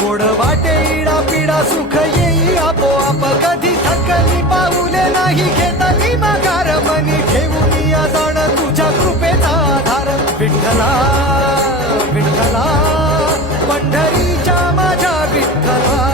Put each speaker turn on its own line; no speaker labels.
गोड वाटे इडा पिडा सुख येई आपोआप कधी थकली पाऊले नाही घेता ती माघार मनी ठेवून या जाण तुझ्या कृपेचा आधार. विठ्ठला विठ्ठला पंढरीच्या माझ्या विठ्ठला.